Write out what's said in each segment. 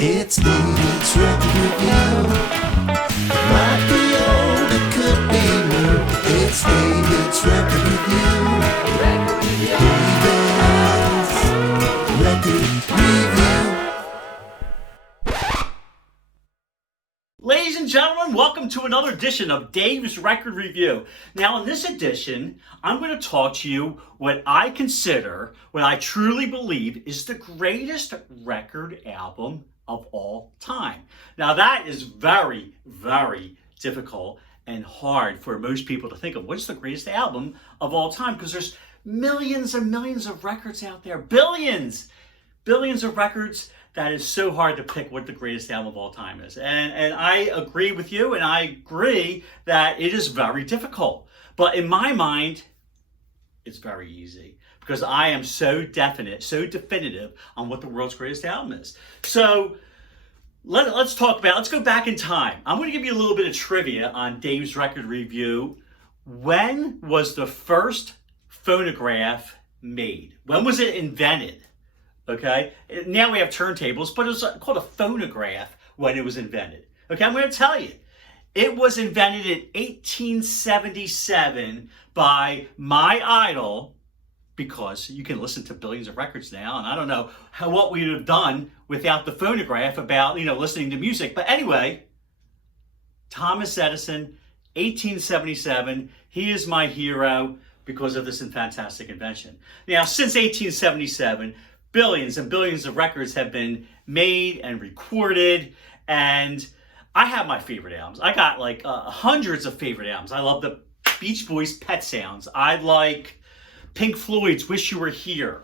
It's David's Record Review. It might be old, it could be new. It's David's Record Review. David's Record Review. Ladies and gentlemen, welcome to another edition of Dave's Record Review. Now, in this edition, I'm going to talk to you what I consider, what I truly believe is the greatest record album of all time. Now, that is very, very difficult and hard for most people to think of. What's the greatest album of all time? Because there's millions and millions of records out there, billions of records. That is so hard to pick what the greatest album of all time is. And I agree with you, and I agree that it is very difficult. But in my mind, it's very easy because I am so definitive on what the world's greatest album is. So let's go back in time. I'm going to give you a little bit of trivia on Dave's Record Review. When was the first phonograph made? When was it invented? Okay, now we have turntables, but it was called a phonograph when it was invented. Okay, I'm going to tell you. It was invented in 1877 by my idol, because you can listen to billions of records now, and I don't know what we would have done without the phonograph about, listening to music. But anyway, Thomas Edison, 1877, he is my hero because of this fantastic invention. Now, since 1877, billions and billions of records have been made and recorded, and I have my favorite albums. I got like hundreds of favorite albums. I love the Beach Boys' Pet Sounds. I like Pink Floyd's Wish You Were Here.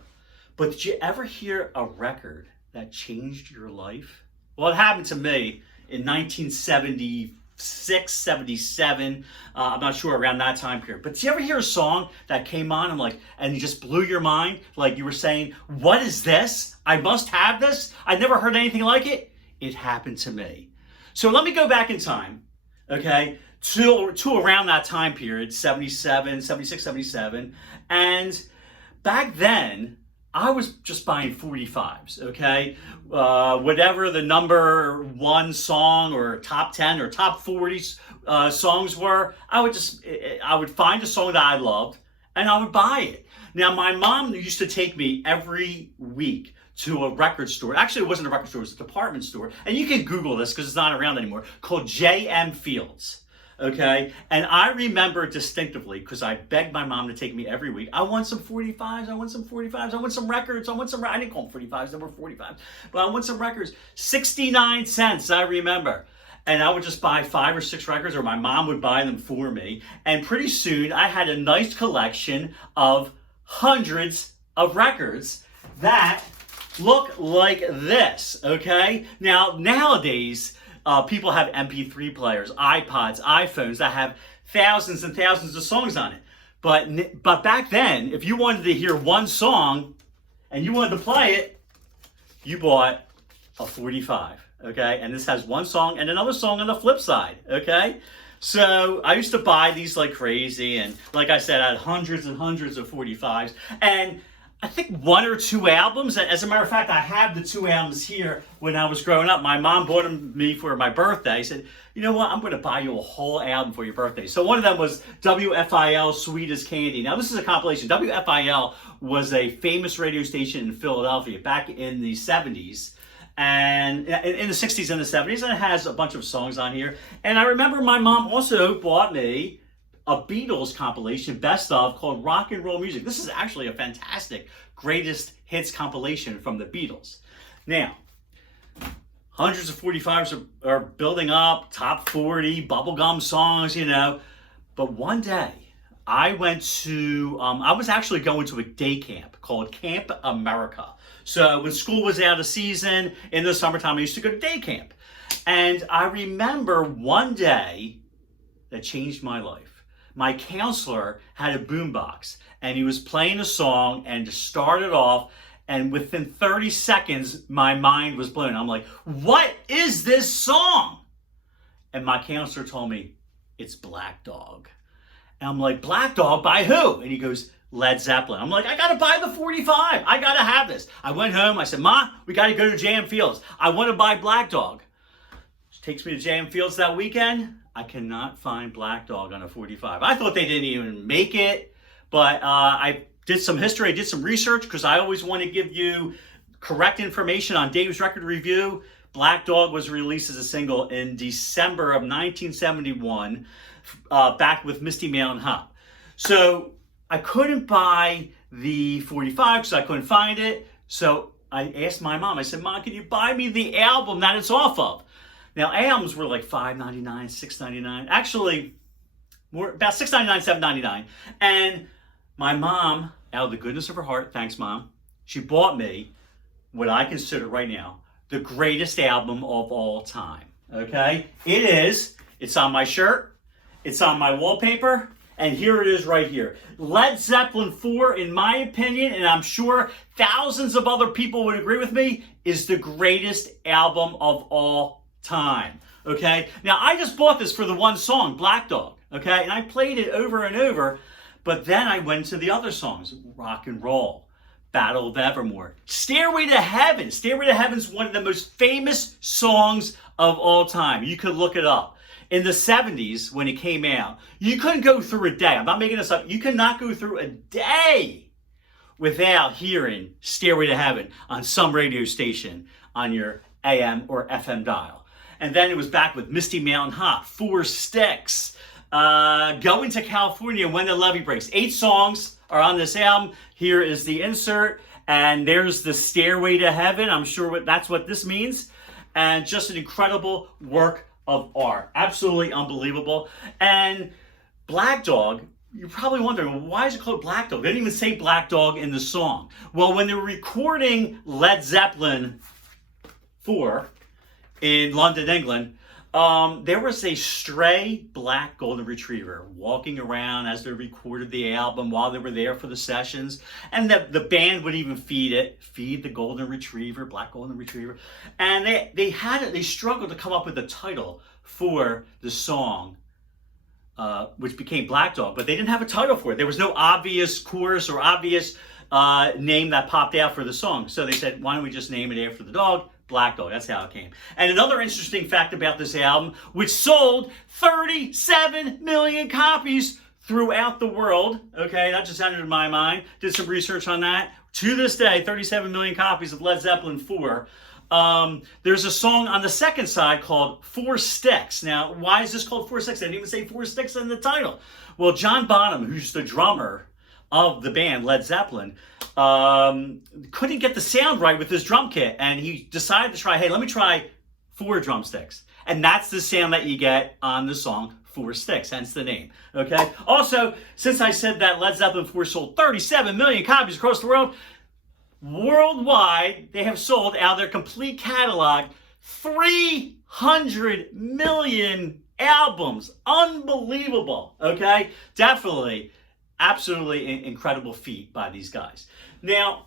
But did you ever hear a record that changed your life? Well, it happened to me in 1976, 77. I'm not sure, around that time period. But did you ever hear a song that came on and you just blew your mind? Like you were saying, what is this? I must have this. I never heard anything like it. It happened to me. So let me go back in time, okay, to around that time period, 77, 76, 77. And back then, I was just buying 45s, okay? Whatever the number one song or top 10 or top 40 songs were, I would find a song that I loved and I would buy it. Now, my mom used to take me every week to a record store. Actually, it wasn't a record store, it was a department store. And you can Google this because it's not around anymore, called J.M. Fields. Okay, and I remember distinctively because I begged my mom to take me every week. I want some 45s, I want some 45s, I want some records, I didn't call them 45s, they were 45s, but I want some records. 69 cents, I remember. And I would just buy 5 or 6 records, or my mom would buy them for me. And pretty soon I had a nice collection of hundreds of records that look like this, okay? Now, nowadays, people have MP3 players, iPods, iPhones that have thousands and thousands of songs on it. But back then, if you wanted to hear one song and you wanted to play it, you bought a 45, okay? And this has one song and another song on the flip side, okay? So I used to buy these like crazy, and like I said, I had hundreds and hundreds of 45s. And I think 1 or 2 albums. As a matter of fact, I have the 2 albums here. When I was growing up, my mom bought them me for my birthday. She said, you know what, I'm going to buy you a whole album for your birthday. So one of them was WFIL, Sweet as Candy. Now, this is a compilation. WFIL was a famous radio station in Philadelphia back in the 70s. And in the 60s and the 70s. And it has a bunch of songs on here. And I remember my mom also bought me a Beatles compilation, best of, called Rock and Roll Music. This is actually a fantastic greatest hits compilation from the Beatles. Now, hundreds of 45s are building up, top 40, bubblegum songs, But one day, I was actually going to a day camp called Camp America. So when school was out of season, in the summertime, I used to go to day camp. And I remember one day that changed my life. My counselor had a boombox, and he was playing a song and started off, and within 30 seconds, my mind was blown. I'm like, what is this song? And my counselor told me, it's Black Dog. And I'm like, Black Dog by who? And he goes, Led Zeppelin. I'm like, I gotta buy the 45. I gotta have this. I went home. I said, Ma, we gotta go to J.M. Fields. I want to buy Black Dog. She takes me to J.M. Fields that weekend. I cannot find Black Dog on a 45. I thought they didn't even make it, but I did some history. I did some research because I always want to give you correct information on Dave's Record Review. Black Dog was released as a single in December of 1971, back with Misty Mountain Hop. So I couldn't buy the 45 because I couldn't find it. So I asked my mom, I said, Mom, can you buy me the album that it's off of? Now, albums were like $5.99, $6.99. Actually, more about $6.99, $7.99. And my mom, out of the goodness of her heart, thanks, Mom, she bought me what I consider right now the greatest album of all time. Okay? It is. It's on my shirt. It's on my wallpaper. And here it is right here. Led Zeppelin 4, in my opinion, and I'm sure thousands of other people would agree with me, is the greatest album of all time. Okay? Now, I just bought this for the one song, Black Dog. Okay? And I played it over and over. But then I went to the other songs. Rock and Roll. Battle of Evermore. Stairway to Heaven. Stairway to Heaven is one of the most famous songs of all time. You could look it up. In the 70s, when it came out, you couldn't go through a day. I'm not making this up. You could not go through a day without hearing Stairway to Heaven on some radio station on your AM or FM dial. And then it was back with Misty Mountain Hop, Four Sticks, Going to California, When the Levee Breaks. 8 songs are on this album. Here is the insert. And there's the Stairway to Heaven. I'm sure that's what this means. And just an incredible work of art. Absolutely unbelievable. And Black Dog, you're probably wondering, well, why is it called Black Dog? They didn't even say Black Dog in the song. Well, when they were recording Led Zeppelin 4 in London, England, there was a stray black golden retriever walking around as they recorded the album while they were there for the sessions. And the band would even feed the golden retriever, black golden retriever. And they struggled to come up with a title for the song, which became Black Dog, but they didn't have a title for it. There was no obvious chorus or obvious name that popped out for the song. So they said, why don't we just name it after the dog? Black Dog. That's how it came. And another interesting fact about this album, which sold 37 million copies throughout the world. Okay, that just entered my mind. Did some research on that. To this day, 37 million copies of Led Zeppelin 4. There's a song on the second side called Four Sticks. Now, why is this called Four Sticks? I didn't even say Four Sticks in the title. Well, John Bonham, who's the drummer of the band Led Zeppelin, couldn't get the sound right with his drum kit, and he decided to try, hey, let me try 4 drumsticks. And that's the sound that you get on the song Four Sticks, hence the name. Okay? Also, since I said that Led Zeppelin 4 sold 37 million copies across the world, worldwide, they have sold out of their complete catalog 300 million albums. Unbelievable. Okay? Definitely. Absolutely incredible feat by these guys. Now,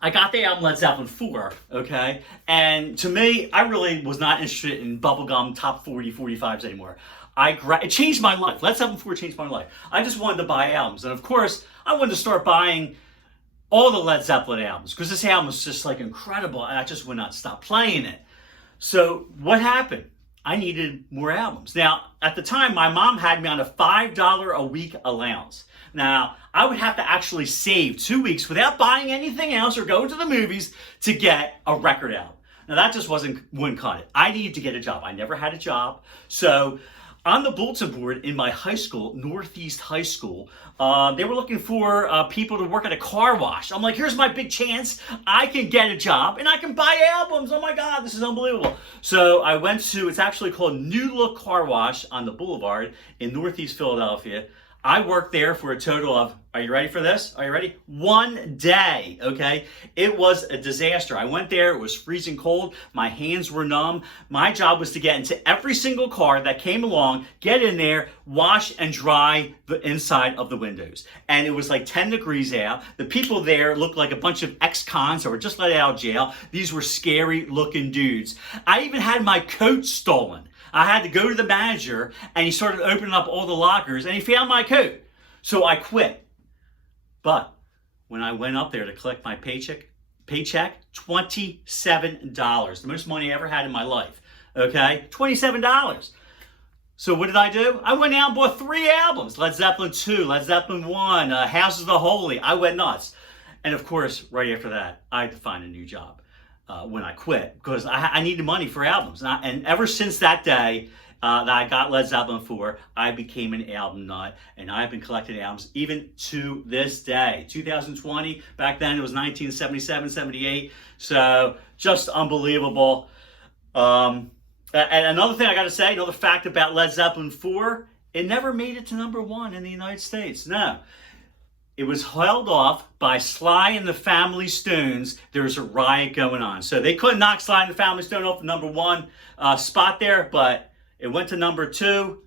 I got the album Led Zeppelin 4, okay? And to me, I really was not interested in bubblegum top 40, 45s anymore. It changed my life. Led Zeppelin 4 changed my life. I just wanted to buy albums. And of course, I wanted to start buying all the Led Zeppelin albums because this album was just like incredible. And I just would not stop playing it. So what happened? I needed more albums. Now, at the time, my mom had me on a $5 a week allowance. Now, I would have to actually save 2 weeks without buying anything else or going to the movies to get a record album. Now, that just wouldn't cut it. I needed to get a job. I never had a job. So, on the bulletin board in my high school, Northeast High School, they were looking for people to work at a car wash. I'm like, here's my big chance. I can get a job and I can buy albums. Oh my God, this is unbelievable. So I went to, it's actually called New Look Car Wash on the Boulevard in Northeast Philadelphia. I worked there for a total of, are you ready for this? Are you ready? 1 day, okay? It was a disaster. I went there, it was freezing cold, my hands were numb. My job was to get into every single car that came along, get in there, wash and dry the inside of the windows. And it was like 10 degrees out. The people there looked like a bunch of ex-cons that were just let out of jail. These were scary looking dudes. I even had my coat stolen. I had to go to the manager and he started opening up all the lockers and he found my coat. So I quit. But when I went up there to collect my paycheck, $27. The most money I ever had in my life. Okay? $27. So what did I do? I went out and bought 3 albums. Led Zeppelin 2, Led Zeppelin 1, House of the Holy. I went nuts. And of course, right after that, I had to find a new job when I quit because I needed money for albums. And ever since that day that I got Led Zeppelin 4, I became an album nut. And I've been collecting albums even to this day. 2020, back then it was 1977, 78. So just unbelievable. And another thing I got to say, another fact about Led Zeppelin 4, it never made it to #1 in the United States. No. It was held off by Sly and the Family Stones. There was a riot going on. So they couldn't knock Sly and the Family Stone off the #1 spot there, but it went to #2.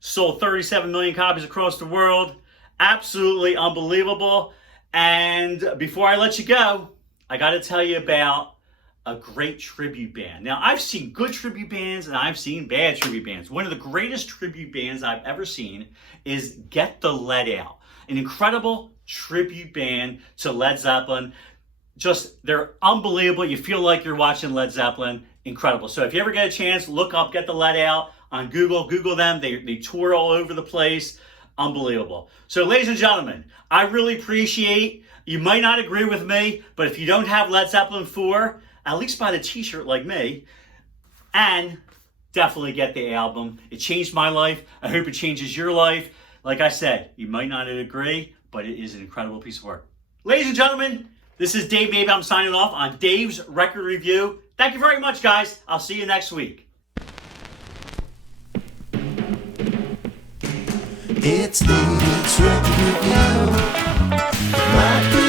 Sold 37 million copies across the world. Absolutely unbelievable. And before I let you go, I got to tell you about a great tribute band. Now, I've seen good tribute bands and I've seen bad tribute bands. One of the greatest tribute bands I've ever seen is Get the Lead Out. An incredible tribute band to Led Zeppelin. Just, they're unbelievable. You feel like you're watching Led Zeppelin. Incredible. So if you ever get a chance, look up Get the Lead Out on Google. Google them. They tour all over the place. Unbelievable. So ladies and gentlemen, I really appreciate, you might not agree with me, but if you don't have Led Zeppelin 4, at least buy the t-shirt like me. And definitely get the album. It changed my life. I hope it changes your life. Like I said, you might not agree, but it is an incredible piece of work. Ladies and gentlemen, this is Dave Maybe. I'm signing off on Dave's Record Review. Thank you very much, guys. I'll see you next week. It's David's Record Review. Might be